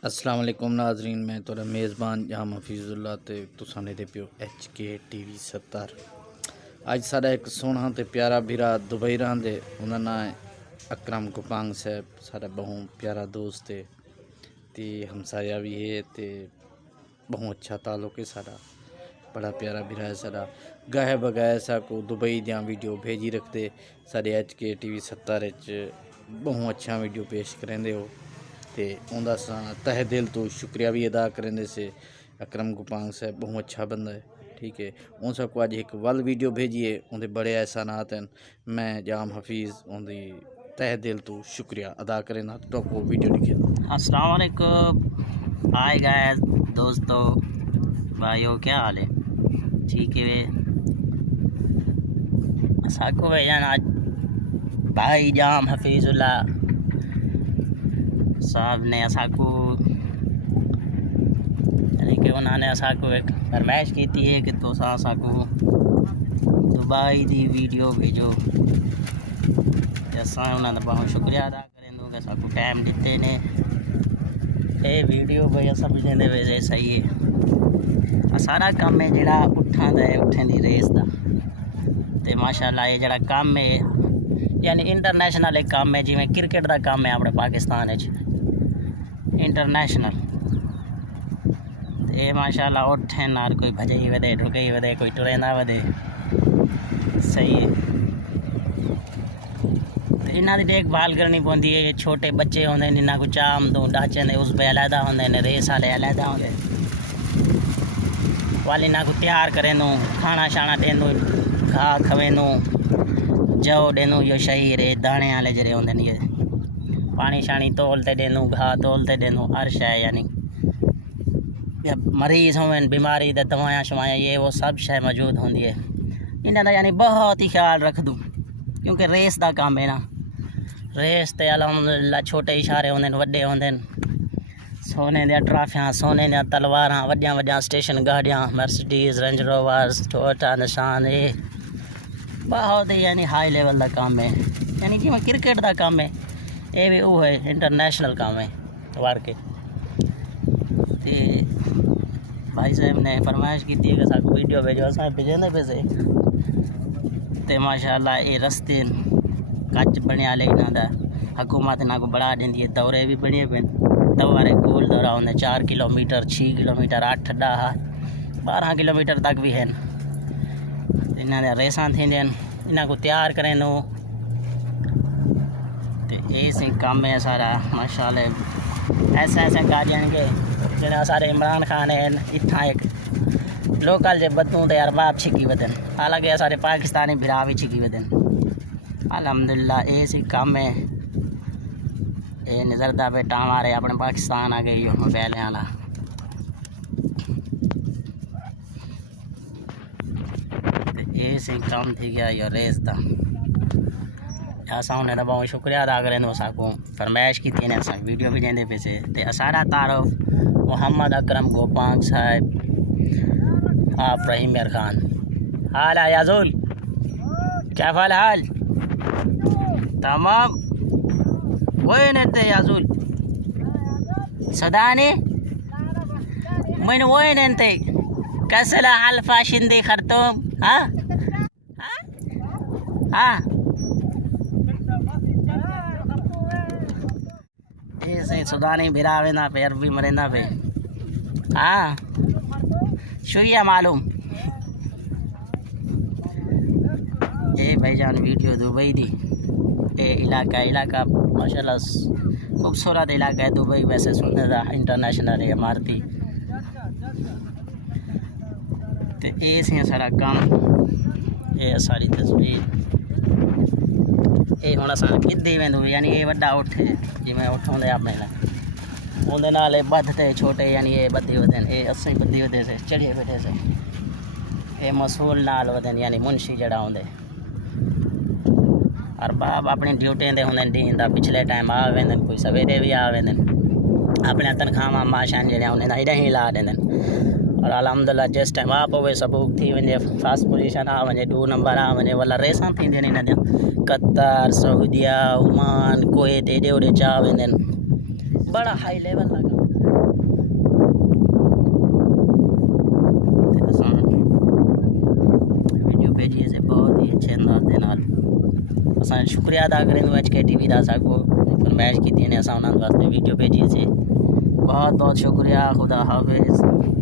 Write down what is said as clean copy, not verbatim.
अस्सलाम वालेकुम नाजरीन, मैं तोरा मेज़बान जाम हफीजुल्ला ते तुसाने दे पियो HK TV 70। अज साडा एक सोहना ते प्यारा भीरा दुबई रहिंदे, उन्दा नाम है अकरम गुपांग साहब। साडा बहुत प्यारा दोस्त है ते हमसाया भी है ते बहुत अच्छा ताल्लुक है साडा, बड़ा प्यारा भीरा है साडा। गाहे बगाए साको दुबई दियां वीडियो भेजी रखते साडे HK TV 70 बहुत अच्छा वीडियो पेश करेंदे हो ते उनका तहे दिल तो शुक्रिया भी अदा करेंदे से। अकरम गुपांग साहब बहुत अच्छा बंदा है, ठीक है। उन सबको अज एक वल वीडियो भेजिए, उनके बड़े एहसानात हैं। मैं जाम हफीज़ उनकी तहे दिल तो शुक्रिया अदा करें तो को वीडियो लिखे। अस्सलाम वालेकुम, हाय गाइस दोस्तों भाइयों, क्या हाल है? ठीक है वे साको भाईजान आज भाई जाम हफीजुल्ला साहब ने असाको यानी कि उन्होंने असाको एक फरमाइश की थी है कि तो असाको दुबई दी वीडियो भेजो। असा उन्होंने बहुत शुक्रिया अदा करें कि असाको टाइम दिते ने ये वीडियो भाई समझने वैसे सही है। सारा काम है जड़ा उठां दा है, उठें दी रेस दा ते माशाअल्लाह ये जड़ा काम है यानी इंटरनेशनल एक काम है, जिमें क्रिकेट का काम है अपने पाकिस्तान इंटरनेशनल। ये माशाअल्लाह उठे नार कोई भजे ही वधे, ढुके ही वधे, कोई टुरे ना वधे, सही है। तो इन्हों की देखभाल करनी पौंदी है। छोटे बच्चे होंगे इन्हों को चाम दो डाचे ने उस पे अलहदा होंगे ने, रेस वाले अलहदा होंगे वाल इन्हों को तैयार करें नू, खाना शाना देनू, घाह खवेनू, जौ देनू, यो शहीर है दाने वाले जरे होंगे नहीं, पानी शानी तोलते देनू, घाह तोलते देनू, हर शय यानी मरीज हों बीमारी दे दवायां शवायां ये वो सब शय मौजूद होंगी है। इन्हों का यानी बहुत ही ख्याल रख दूँ क्योंकि रेस का काम है ना। रेस तो अलहमदुलिल्लाह छोटे इशारे होंगे वड्डे होंगे, सोने दियां ट्राफियां, सोने दियां तलवारां, वड्डियां वड्डियां स्टेशन गाड़ियां, मर्सिडीज, रेंज रोवर्स, टोयोटा, निशान, ये बहुत ही यानी हाई लेवल का काम है। यानी कि मैं क्रिकेट का काम है, ये भी वो है इंटरनेशनल काम है वार के। भाई साहब ने फरमाइश की थी कि साको वीडियो भेजो, अस भेजेंदे पैसे ते माशाअल्लाह ये रस्ते कच बने वाले इन्हों का हुकूमत इन्हों को बढ़ा दी है। दौरे भी बने पे दौरे गोल दौरा होंगे 4 किलोमीटर, 6 किलोमीटर, 8, 10, 12 किलोमीटर तक भी हैं। इन्होंने रेसा थी इन्हों को तैयार करें नो तो ये काम है सारा माशाअल्लाह। ऐसे गाड़ियाँ के जिन्हें सारे इमरान खान है इतना एक लोकल जे बदू तो अरबाब छिकी वदन, हालांकि सारे पाकिस्तानी बिरा भी छिकी वदन। अल्हम्दुलिल्लाह ये सी काम है। ये नज़रदा बेटा हमारे अपने पाकिस्तान आ गई मोबाइल वाला। ये सी काम थी गया यो रेस का। असा उन्हें बहुत शुक्रिया अदा करें असाको फरमाइश की थी असा वीडियो भी देंदे पैसे ते सारा तारुफ मोहम्मद अकरम गोपांग साहब आप रहीम मियार खान। हाल है याजुल, क्या फाल हाल? तमाम वही नते याजुल सदाने मैंने वही नते कसला अल्फा शिंदे खरतुम। हाँ हाँ ऐसे सुदानी भिरावे ना पे, अरबी मरे ना पे। हाँ शुक्रिया मालूम। ए भाईजान वीडियो दुबई दी ए इलाका माशाल्लाह खूबसूरत इलाका है दुबई। वैसे सुनने का इंटरनेशनल है इमारती तो ये सारा काम, ये सारी तस्वीर ये हूँ अस किद्दी वेंदू यानी ये वड्डा उठ जिमें उठ होंगे अपने उनके नाल बधते छोटे यानी ये बद्धी वधन, ये अस्सी बद्धी वधे से चढ़िए बैठे से ये मसूल नाल वधन यानी मुंशी जड़ा होंगे। और बाप अपनी ड्यूटी दे होंगे डी का पिछले टाइम आ वेंदे, कोई सवेरे भी आ वेंदे, अपने तनख्वाह माशान जड़े उन्हें इधर ही ला देंगे। और अलहमदुलिल्लाह जिस टाइम आप वे सबूक थी वे फर्स्ट पोजीशन आ वे, 2 नंबर आ वे, वाला रेसा थी कतर, सऊदिया, ओमान, कुवैत एडे ओडे चा वेंदे। बड़ा हाई लेवल लगा दे नाल असां शुक्रिया अदा करें HK TV दा साको फरमाइश की ने असां उन्हां वास्ते वीडियो भेजी सी बहुत बहुत शुक्रिया खुदा हाफिज़।